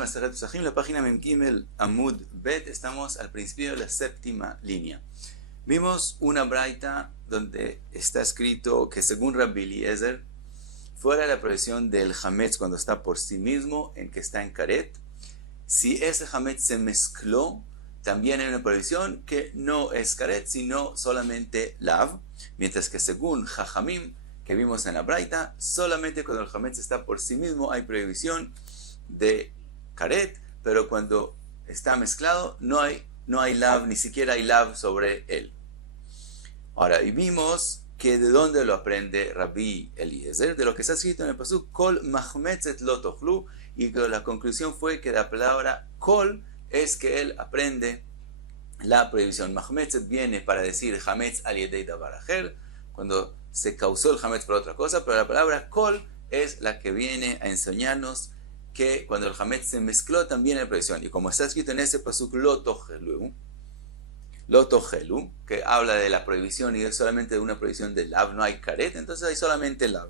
Masechet Pesachim, la página Mem Gimel Amud Bet, estamos al principio de la séptima línea. Vimos una braita donde está escrito que según Rabbi Eliezer, fuera la prohibición del hametz cuando está por sí mismo, en que está en karet, si ese hametz se mezcló, también hay una prohibición que no es karet, sino solamente lav, mientras que según Jajamim, que vimos en la braita, solamente cuando el hametz está por sí mismo hay prohibición de karet, pero cuando está mezclado no hay lav, ni siquiera hay lav sobre él. Ahora, y vimos que de dónde lo aprende Rabbi Eliezer, de lo que está escrito en el pasuk, kol mahmetzet lo tochlu, y que la conclusión fue que la palabra kol es que él aprende la prohibición. Mahmetzet viene para decir hametz al yedei davar acher, cuando se causó el hametz por otra cosa, pero la palabra kol es la que viene a enseñarnos que cuando el hametz se mezcló también hay prohibición. Y como está escrito en ese pasuk lo tochelu, que habla de la prohibición y es solamente de una prohibición de lav, no hay karet, entonces hay solamente lav.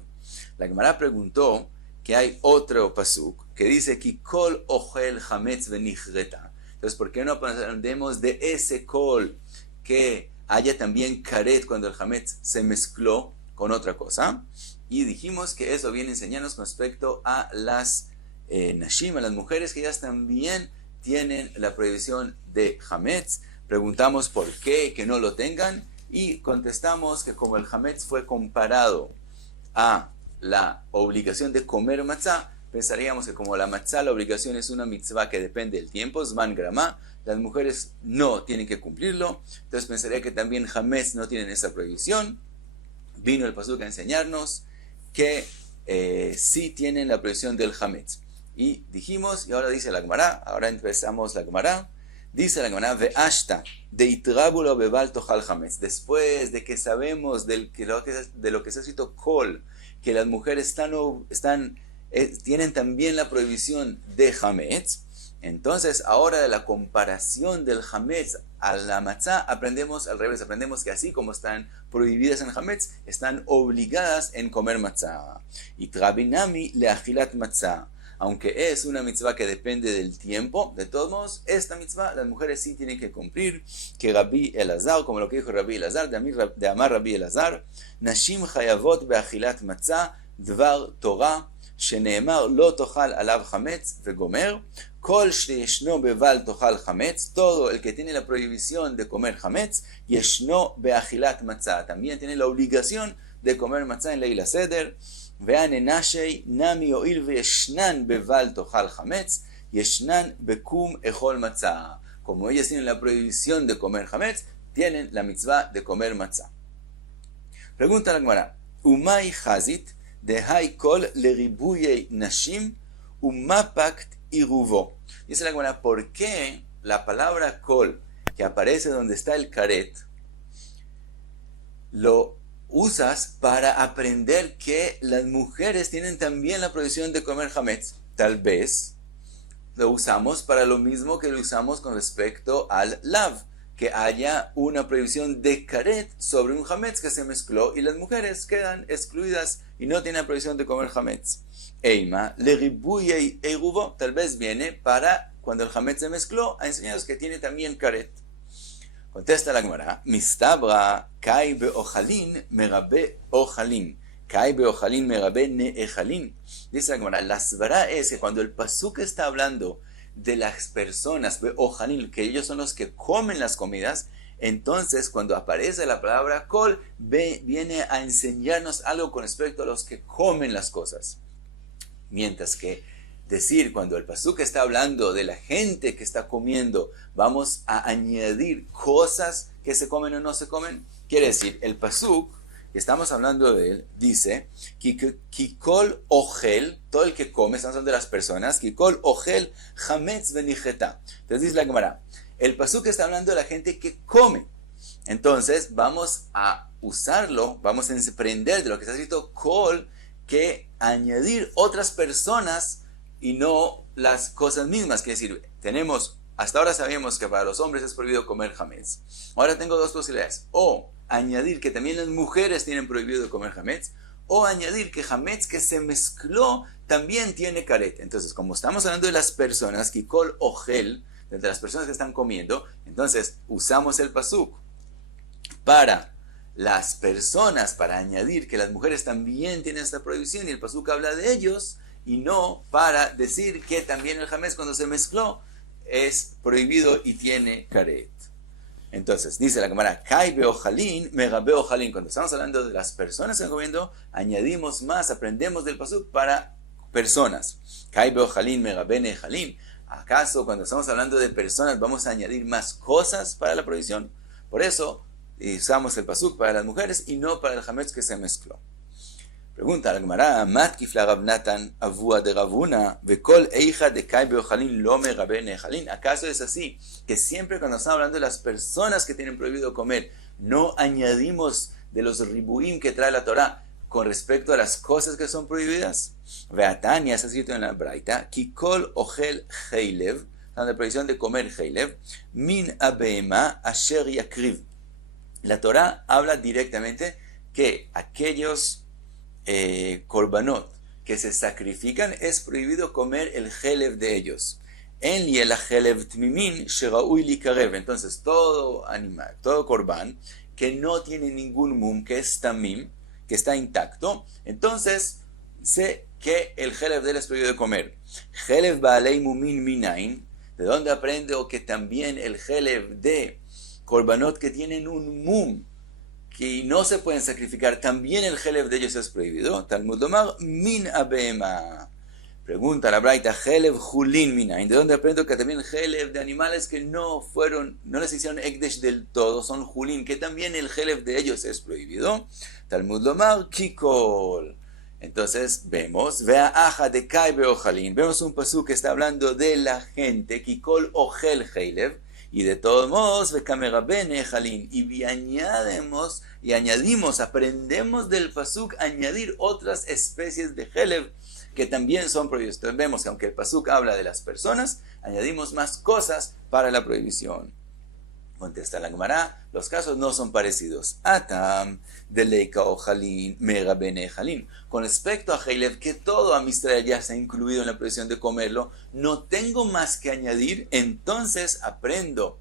La Gemara preguntó que hay otro pasuk que dice ki kol ochel hametz venichreta. Entonces, ¿por qué no aprendemos de ese kol que haya también karet cuando el hametz se mezcló con otra cosa? Y dijimos que eso viene a enseñarnos con respecto a las nashim, a las mujeres que ellas también tienen la prohibición de hametz. Preguntamos por qué que no lo tengan y contestamos que como el hametz fue comparado a la obligación de comer matzá, pensaríamos que como la matzá, la obligación es una mitzvah que depende del tiempo, zman gramá, las mujeres no tienen que cumplirlo, entonces pensaría que también hametz no tienen esa prohibición. Vino el pasuk a enseñarnos que sí tienen la prohibición del hametz. Y dijimos, y ahora dice la Gemara, ahora empezamos la Gemara. Dice la Gemara, ve'ashta de itrabulo bebal tochal hametz. Después de que sabemos de lo que está escrito kol, que las mujeres tienen también la prohibición de hametz, entonces ahora de la comparación del hametz a la matzá aprendemos al revés, aprendemos que así como están prohibidas en hametz, están obligadas en comer matzá. Itrabinami leachilat matzá. Aunque es una mitzvah que depende del tiempo, de todos modos, esta mitzvah las mujeres sí tienen que cumplir, que Rabbi Elazar, como lo que dijo Rabbi Elazar, de amar Rabbi Elazar, Nashim chayavot beachilat matzah, dvar Torah, sheneemar lo tochal alav hametz vegomer, kol sheyeshno beval tochal hametz, todo el que tiene la prohibición de comer hametz, yeshno beachilat matzah, también tiene la obligación de comer matzah en Leila Seder. Vean enashei nami oil ve'eshnan beval tochal hametz, yeshnan bekum echol matzah. Como ellas tienen la prohibición de comer hametz, tienen la mitzvah de comer matzah. Pregunta la Gemara, umay hazit de hay kol leribuyei nashim umapakt iruvo. Dice la Gemara, ¿por qué la palabra kol que aparece donde está el karet lo usas para aprender que las mujeres tienen también la prohibición de comer hametz? Tal vez lo usamos para lo mismo que lo usamos con respecto al lav, que haya una prohibición de karet sobre un hametz que se mezcló y las mujeres quedan excluidas y no tienen la prohibición de comer hametz. Eima leribuyei eruvo, tal vez viene para cuando el hametz se mezcló a enseñarnos que tiene también karet. Contesta la Gemara, mistabra kai beochalin merabe ochalin, kai beochalin merabe neechalin. Dice la Gemara, la svara es que cuando el pasuk está hablando de las personas beochalin, que ellos son los que comen las comidas, entonces cuando aparece la palabra kol, viene a enseñarnos algo con respecto a los que comen las cosas. Mientras que decir, cuando el pasuk está hablando de la gente que está comiendo, vamos a añadir cosas que se comen o no se comen. Quiere decir, el pasuk, que estamos hablando de él, dice, kikol ochel, todo el que come, estamos hablando de las personas, kikol ochel hametz venichreta. Entonces dice la Gemara, el pasuk está hablando de la gente que come. Entonces vamos a usarlo, vamos a aprender de lo que está escrito kol, que añadir otras personas y no las cosas mismas. Que decir, hasta ahora sabíamos que para los hombres es prohibido comer hametz. Ahora tengo dos posibilidades. O añadir que también las mujeres tienen prohibido comer hametz, o añadir que hametz que se mezcló también tiene caret. Entonces, como estamos hablando de las personas, kikol ogel, de las personas que están comiendo, entonces usamos el pasuk para las personas, para añadir que las mujeres también tienen esta prohibición y el pasuk habla de ellos, y no para decir que también el hametz cuando se mezcló es prohibido y tiene caret. Entonces, dice la Gemara, Kai beojalin, mega beojalin. Cuando estamos hablando de las personas que están comiendo, añadimos más, aprendemos del pasuk para personas. Kai beojalin, mega benejalin. ¿Acaso cuando estamos hablando de personas vamos a añadir más cosas para la prohibición? Por eso usamos el pasuk para las mujeres y no para el hametz que se mezcló. Pregunta la Gemara, Matkifla Rav Natan avua de Ravuna vekol eija de kai beojalin lo mega benejalin. ¿Acaso es así que siempre cuando estamos hablando de las personas que tienen prohibido comer, no añadimos de los ribuim que trae la Torah con respecto a las cosas que son prohibidas? Veatania está escrito en la Braita, Kikol ogel heilev, la prohibición de comer heilev, min abema asher yakriv. La Torah habla directamente que aquellos korbanot que se sacrifican es prohibido comer el heilev de ellos. En el heilev tmimin sheraui likarev. Entonces todo animal, todo korban que no tiene ningún mum, que es tamim, que está intacto, entonces sé que el heilev de él es prohibido de comer. Heilev baalei mumin minain, ¿de dónde aprendo que también el heilev de korbanot que tienen un mum que no se pueden sacrificar, también el heilev de ellos es prohibido? Talmud lomar min abema. Pregunta la Braita, heilev julin minain, ¿de dónde aprendo que también el heilev de animales que no les hicieron ekdesh del todo, son julin, que también el heilev de ellos es prohibido? Talmud lomar kikol. Entonces vemos, vea aja de kai beojalin, vemos un pasuk que está hablando de la gente, kikol ogel heilev, y de todos modos, y añadimos, aprendemos del pasuk añadir otras especies de heilev que también son prohibidas. Entonces vemos que aunque el pasuk habla de las personas, añadimos más cosas para la prohibición. Contesta la Gemara, los casos no son parecidos. Atam, de leika o jalin, mega bene jalin. Con respecto a heilev, que todo Am Israel ya se ha incluido en la prohibición de comerlo, no tengo más que añadir, entonces aprendo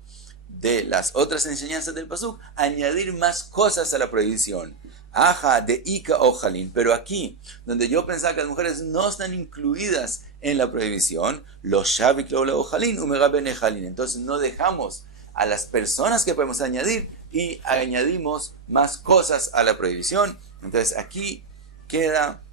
de las otras enseñanzas del pasuk, añadir más cosas a la prohibición. Aja, de ika o jalin. Pero aquí, donde yo pensaba que las mujeres no están incluidas en la prohibición, los shavik lo jalin, umega bene jalin. Entonces no dejamos a las personas que podemos añadir y añadimos más cosas a la prohibición. Entonces aquí queda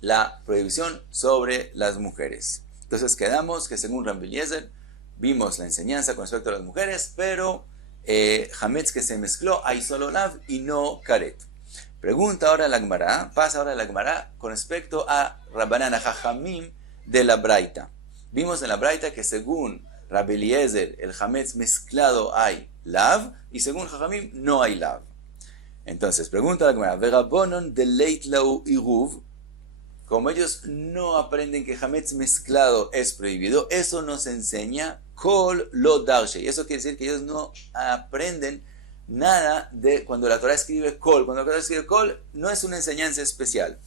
la prohibición sobre las mujeres. Entonces quedamos que según Rabbi Eliezer vimos la enseñanza con respecto a las mujeres, pero hametz que se mezcló hay solo lav y no karet. Pregunta ahora la Gemara, pasa ahora la Gemara con respecto a Rabbanan, a Jajamim de la Braita. Vimos en la Braita que según Rabbi Eliezer, el hametz mezclado hay lav, y según Jajamim no hay lav. Entonces, pregunta la Gemara, Verabonon de leit lau iruv, como ellos no aprenden que hametz mezclado es prohibido, eso nos enseña kol lo darshe. Eso quiere decir que ellos no aprenden nada de cuando la Torah escribe kol. Cuando la Torah escribe kol, no es una enseñanza especial.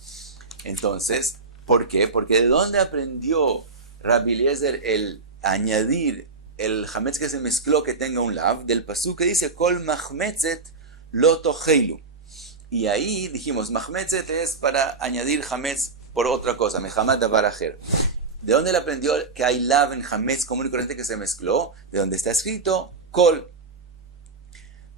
Entonces, ¿por qué? Porque ¿de dónde aprendió Rabbi Eliezer el añadir el hametz que se mezcló que tenga un lav? Del pasuk que dice kol mahmetzet lo tocheilu. Y ahí dijimos, mahmetzet es para añadir hametz por otra cosa, mehamat davar acher. ¿De dónde le aprendió que hay lav en hametz común y corriente que se mezcló? De donde está escrito kol.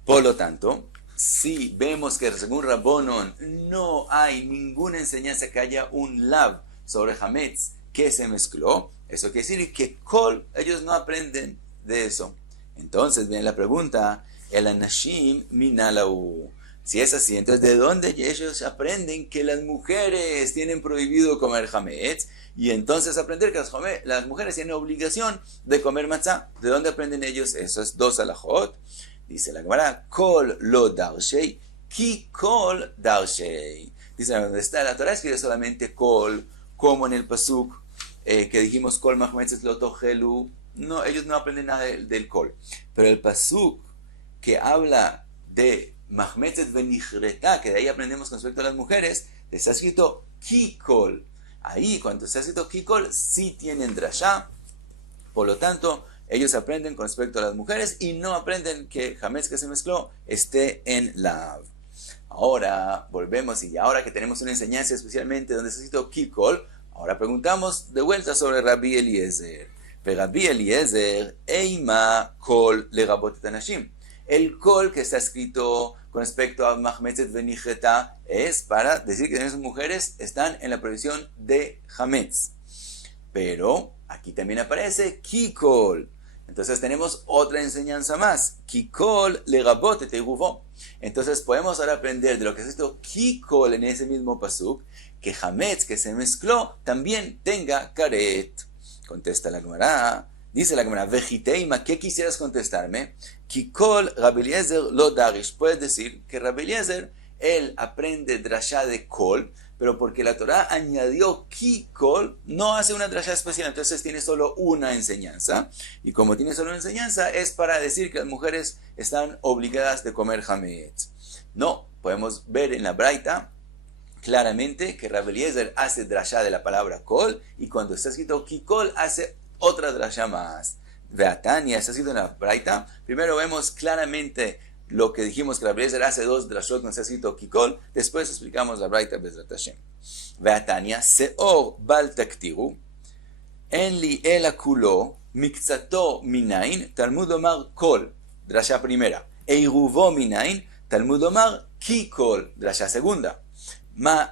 Por lo tanto, si vemos que según Rabbonon no hay ninguna enseñanza que haya un lav sobre hametz que se mezcló, eso quiere decir que kol, ellos no aprenden de eso. Entonces viene la pregunta, el anashim minalau. Si es así, entonces ¿de dónde ellos aprenden que las mujeres tienen prohibido comer hametz? Y entonces aprender que las mujeres tienen obligación de comer matzah. ¿De dónde aprenden ellos eso? Es dos alajot. Dice la Gemara, kol lo darshei, ki kol darshei. Dice, donde está la Torah escribe solamente kol, como en el pasuk que dijimos kol mahmetzet lo tochelu. No, ellos no aprenden nada del kol. Pero el pasuk que habla de mahmetzet venichreta, que de ahí aprendemos con respecto a las mujeres, está escrito ki kol. ahí cuando está escrito Kikol, sí tienen drashá. Por lo tanto, ellos aprenden con respecto a las mujeres y no aprenden que Hametz que se mezcló esté en Lav. Ahora volvemos y ahora que tenemos una enseñanza especialmente donde está escrito Kikol, ahora preguntamos de vuelta sobre Rabbi Eliezer. Rabbi Eliezer, Eima Kol lerabot et anashim. El Kol que está escrito con respecto a Mahmetzet Venicheta es para decir que esas mujeres están en la prohibición de Hametz. Pero aquí también aparece Kikol. Entonces tenemos otra enseñanza más. Kikol lerabot et eruvo. Entonces podemos ahora aprender de lo que es esto Kikol en ese mismo pasuk, que Hametz que se mezcló también tenga karet. Contesta la Gemara. Dice la Gemara, Vejiteima, ¿qué quisieras contestarme? Kikol Rabbi Eliezer lo darish. Puedes decir que Rabbi Eliezer, él aprende drashá de kol, pero porque la Torá añadió Kikol, no hace una drashá especial, entonces tiene solo una enseñanza. Y como tiene solo una enseñanza, es para decir que las mujeres están obligadas de comer hametz. No, podemos ver en la Braita claramente que Rabbi Eliezer hace drashá de la palabra kol, y cuando está escrito Kikol, hace otra drashá más. Beatania, está escrito en la Braita. Primero vemos claramente lo que dijimos que Rabbi Eliezer hace dos drashot cuando está escrito Kikol. Después explicamos la Braita Bezrat Hashem. Beatania, Seor bal taktiru, en li ela kulo, mikzato minain, Talmud omar kol, drashá primera. Eiruvo minain, Talmud omar Kikol, drashá segunda.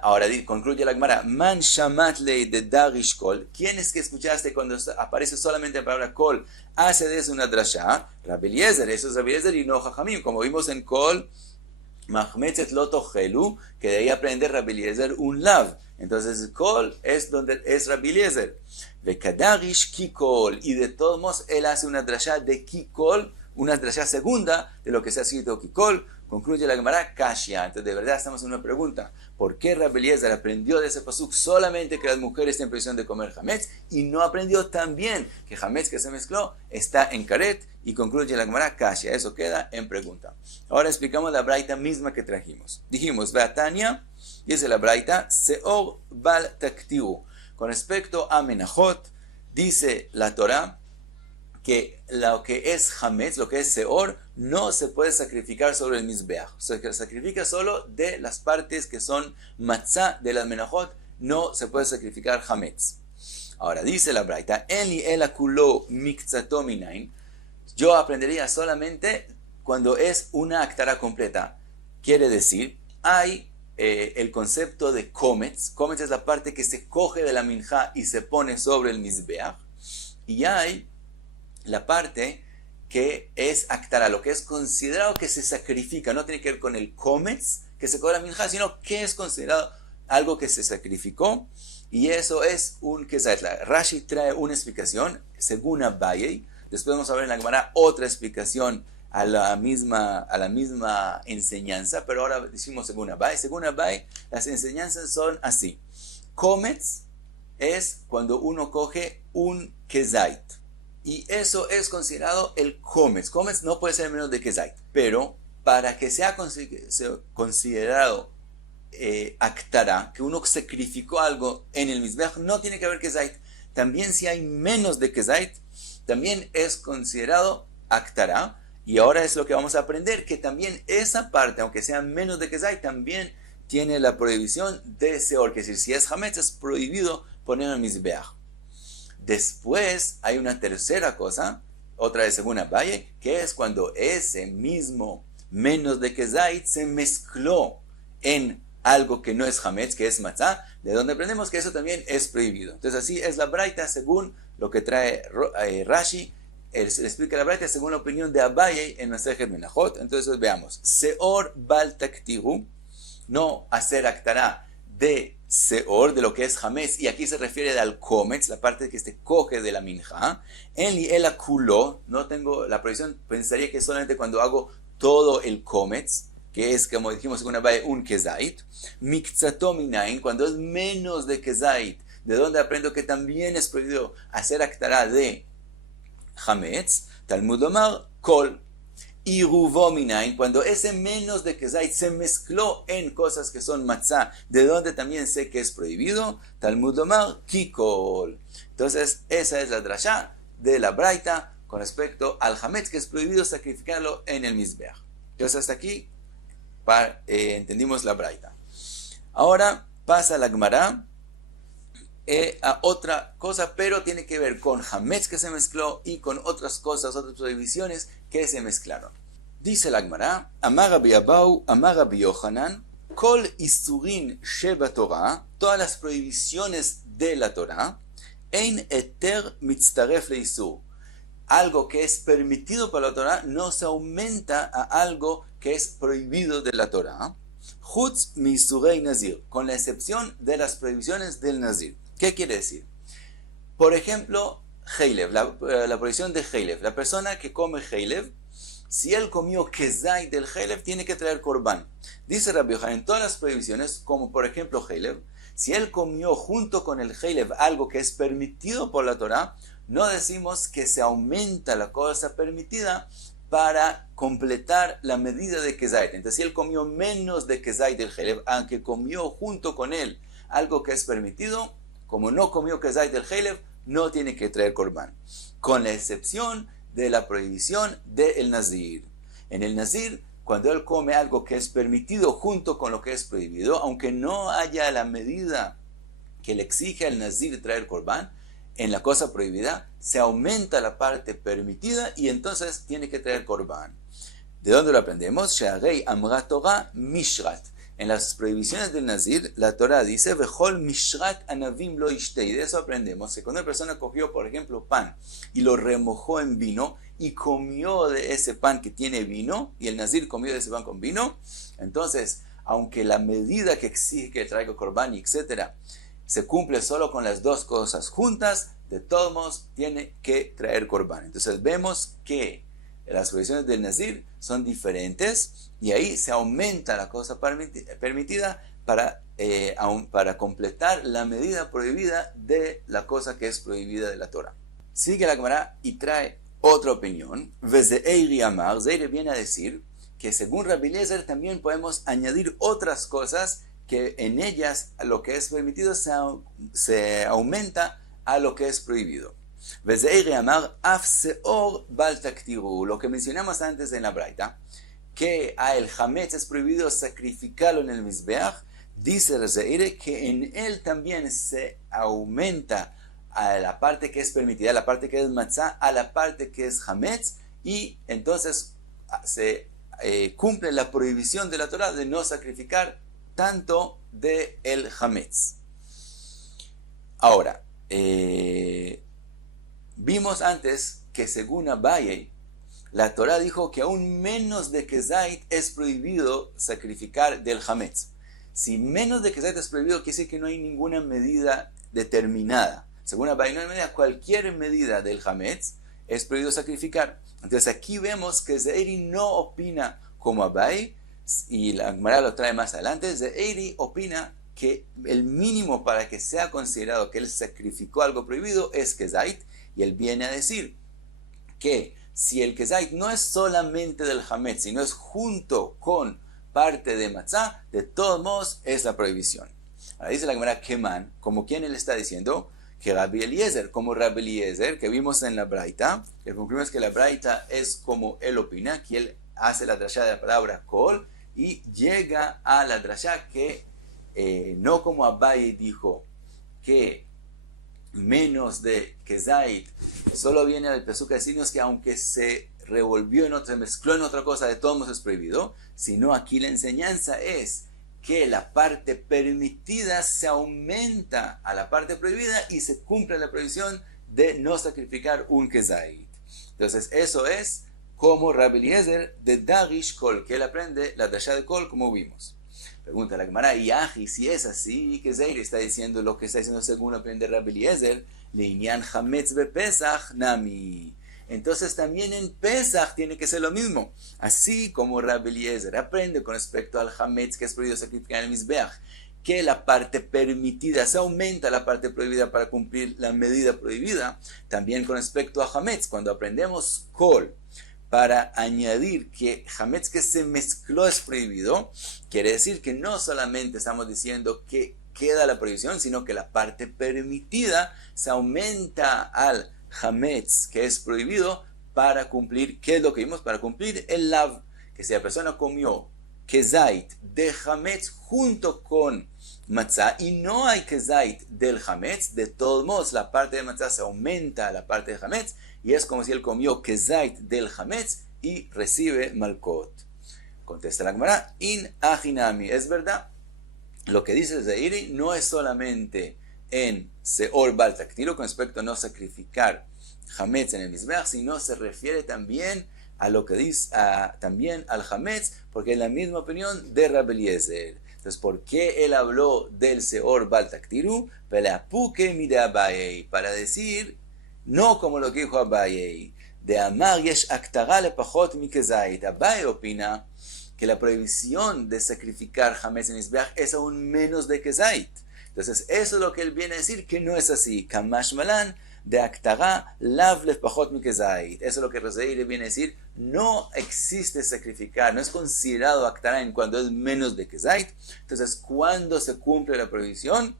Ahora concluye la Gemara, man shamatle de darish kol. ¿Quién es que escuchaste cuando aparece solamente la palabra kol? Hace de eso una drashá. Rabbi Eliezer, eso es Rabbi Eliezer y no Jajamim. Como vimos en kol, mahmetzet lo tochelu, que de ahí aprende Rabbi Eliezer un lav. Entonces kol es donde es Rabbi Eliezer. Vekadarish kikol. Y de todos modos, él hace una drashá de kikol, una drashá segunda de lo que se ha escrito kikol. Concluye la Gemara, Kashya. Entonces, de verdad estamos en una pregunta. ¿Por qué Rabbi Eliezer aprendió de ese pasuk solamente que las mujeres tienen prohibición de comer hametz y no aprendió también que hametz que se mezcló está en karet? Y concluye la Gemara, Kashya. Eso queda en pregunta. Ahora explicamos la braita misma que trajimos. Dijimos, Beatania, dice la braita, Seor bal taktiu. Con respecto a Menachot, dice la Torah que lo que es hametz, lo que es seor, no se puede sacrificar sobre el mizbeach. Se sacrifica solo de las partes que son matzah de las menachot, no se puede sacrificar hametz. Ahora dice la braita, Eli ela kulo mikzato minain. Yo aprendería solamente cuando es una aktara completa. Quiere decir, hay el concepto de kometz. Kometz es la parte que se coge de la minjá y se pone sobre el mizbeach. Y hay la parte que es aktara, lo que es considerado que se sacrifica, no tiene que ver con el kometz, que se cobra minjá, sino que es considerado algo que se sacrificó, y eso es un kezait. Rashi trae una explicación, según Abaye. Después vamos a ver en la Gemara otra explicación a la misma enseñanza, pero ahora decimos según Abaye. Según Abaye, las enseñanzas son así. Kometz es cuando uno coge un kezait. Y eso es considerado el kometz. Kometz no puede ser menos de kezait. Pero para que sea considerado aktara, que uno sacrificó algo en el mizbeach, no tiene que haber kezait. También si hay menos de kezait, también es considerado aktara. Y ahora es lo que vamos a aprender, que también esa parte, aunque sea menos de kezait, también tiene la prohibición de seor. Que es decir, si es hametz, es prohibido poner en el mizbeach. Después hay una tercera cosa, otra vez según Abaye, que es cuando ese mismo menos de kezait se mezcló en algo que no es hametz, que es matzah, de donde aprendemos que eso también es prohibido. Entonces así es la braita según lo que trae Rashi. Él se explica la braita según la opinión de Abaye en Masejet Menachot. Entonces veamos, Seor bal taktiru, no hacer aktara de seor, de lo que es hametz, y aquí se refiere al kometz, la parte que se coge de la minja. En li ela kulo, no tengo la prohibición, pensaría que solamente cuando hago todo el kometz, que es, como dijimos según Abaye, un kezait. Mikzato minain, cuando es menos de kezait, de donde aprendo que también es prohibido hacer aktara de hametz. Talmud omar kol. Iruvo minain, cuando ese menos de kezait se mezcló en cosas que son matzah, de donde también sé que es prohibido, Talmud Lomar, kikol. Entonces, esa es la drashá de la braita con respecto al hametz, que es prohibido sacrificarlo en el mizbeach. Entonces, hasta aquí entendimos la braita. Ahora pasa la Gemara a otra cosa, pero tiene que ver con hametz que se mezcló y con otras cosas, otras prohibiciones que se mezclaron. Dice la Gemara, Amar Rabbi Abau, Amar Rabbi Yochanan, Kol isurin sheba Torah, todas las prohibiciones de la Torah, Ein eter mitztaref le isur. Algo que es permitido para la Torah no se aumenta a algo que es prohibido de la Torah. Chutz misurei nazir, con la excepción de las prohibiciones del nazir. ¿Qué quiere decir? Por ejemplo, heilev, la prohibición de heilev. La persona que come heilev, si él comió kezai del heilev, tiene que traer korban. Dice Rabbi Yochanan, en todas las prohibiciones, como por ejemplo heilev, si él comió junto con el heilev algo que es permitido por la Torah, no decimos que se aumenta la cosa permitida para completar la medida de kezait. Entonces, si él comió menos de kezait del heilev, aunque comió junto con él algo que es permitido, como no comió kezait del heilev, no tiene que traer korban, con la excepción de la prohibición del nazir. En el nazir, cuando él come algo que es permitido junto con lo que es prohibido, aunque no haya la medida que le exige al nazir traer korban, en la cosa prohibida se aumenta la parte permitida y entonces tiene que traer korban. ¿De dónde lo aprendemos? She'arei amra Torah mishrat. En las prohibiciones del nazir, la Torah dice, Vechol mishrat anavim lo ishtei. De eso aprendemos que cuando una persona cogió, por ejemplo, pan y lo remojó en vino y comió de ese pan que tiene vino, y el nazir comió de ese pan con vino, entonces, aunque la medida que exige que traiga korban, etc., se cumple solo con las dos cosas juntas, de todos modos tiene que traer korban. Entonces vemos que las prohibiciones del nazir son diferentes y ahí se aumenta la cosa permitida para completar la medida prohibida de la cosa que es prohibida de la Torah. Sigue la Gemara y trae otra opinión. Vezeiri Amar, Zeire viene a decir que según Rabbi Eliezer también podemos añadir otras cosas que en ellas lo que es permitido se aumenta a lo que es prohibido. Lo que mencionamos antes en la braita, que a el hametz es prohibido sacrificarlo en el mizbeach, dice Rezeire que en él también se aumenta a la parte que es permitida, a la parte que es matzah, a la parte que es hametz, y entonces se cumple la prohibición de la Torah de no sacrificar tanto de el hametz. Ahora, vimos antes que según Abaye, la Torah dijo que aún menos de kezait es prohibido sacrificar del hametz. Si menos de kezait es prohibido, quiere decir que no hay ninguna medida determinada. Según Abaye, no hay medida, cualquier medida del hametz es prohibido sacrificar. Entonces aquí vemos que Zeiri no opina como Abaye, y la Gemara lo trae más adelante. Zeiri opina que el mínimo para que sea considerado que él sacrificó algo prohibido es kezait, y él viene a decir que si el kezait no es solamente del hametz, sino es junto con parte de matzah, de todos modos es la prohibición. Ahora dice la Gemara Keman, como quien él está diciendo, que Rabbi Eliezer, como Rabbi Eliezer, que vimos en la braita, que concluimos que la braita es como él opina, que él hace la drashá de la palabra kol, y llega a la drashá que no como Abaye dijo que menos de kezait solo viene del pesuk a decirnos que aunque se revolvió en otra, se mezcló en otra cosa, de todos modos es prohibido, sino aquí la enseñanza es que la parte permitida se aumenta a la parte prohibida y se cumple la prohibición de no sacrificar un kezait. Entonces eso es como Rabbi Eliezer de Darish Kol, que él aprende la drashá de Kol, como vimos. Pregunta la Gemara, y si es así, que Zeir está diciendo lo que está diciendo según aprende Rabbi Eliezer, Leinian Hametz be Pesach Nami. Entonces también en Pesach tiene que ser lo mismo. Así como Rabbi Eliezer aprende con respecto al Hametz que es prohibido sacrificar en el Mizbeach, que la parte permitida se aumenta la parte prohibida para cumplir la medida prohibida, también con respecto a Hametz, cuando aprendemos Kol, para añadir que Hametz que se mezcló es prohibido, quiere decir que no solamente estamos diciendo que queda la prohibición, sino que la parte permitida se aumenta al Hametz que es prohibido para cumplir, ¿qué es lo que vimos? Para cumplir el lav, que si la persona comió kezait de Hametz junto con matzah y no hay kezait del Hametz, de todos modos la parte de matzah se aumenta a la parte de Hametz y es como si él comió kezait del Hametz y recibe malkot. Contesta la Gemara, in achinami, es verdad, lo que dice el Zeiri no es solamente en Seor Bal Taktiru con respecto a no sacrificar Hametz en el Mizbeach, sino se refiere también a lo que dice, también al Hametz, porque es la misma opinión de Rabbi Eliezer. Entonces, ¿por qué él habló del Seor Bal Taktiru? Para decir, no como lo que dijo Abaye, de Amar Yesh Aktara lepachot mikezait. Abaye opina que la prohibición de sacrificar Hametz en Mizbeach es aún menos de kezait. Entonces, eso es lo que él viene a decir, que no es así. Kamash Malan, de Aktara, lav lepachot mikezait. Eso es lo que Roseire viene a decir, no existe sacrificar, no es considerado Aktara en cuando es menos de kezait. Entonces, ¿cuándo se cumple la prohibición?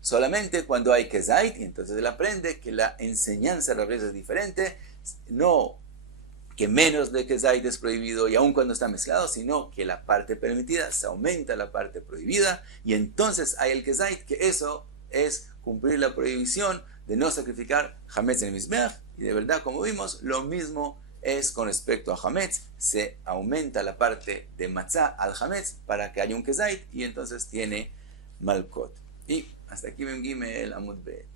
Solamente cuando hay kezait, y entonces él aprende que la enseñanza de Rabbi es diferente, no que menos de kezait es prohibido y aun cuando está mezclado, sino que la parte permitida se aumenta a la parte prohibida y entonces hay el kezait, que eso es cumplir la prohibición de no sacrificar Hametz en el Mizbeach. Y de verdad, como vimos, lo mismo es con respecto a Hametz, se aumenta la parte de matzah al Hametz para que haya un kezait y entonces tiene malkot. Y hasta aquí Ben Gimel Amud Bet.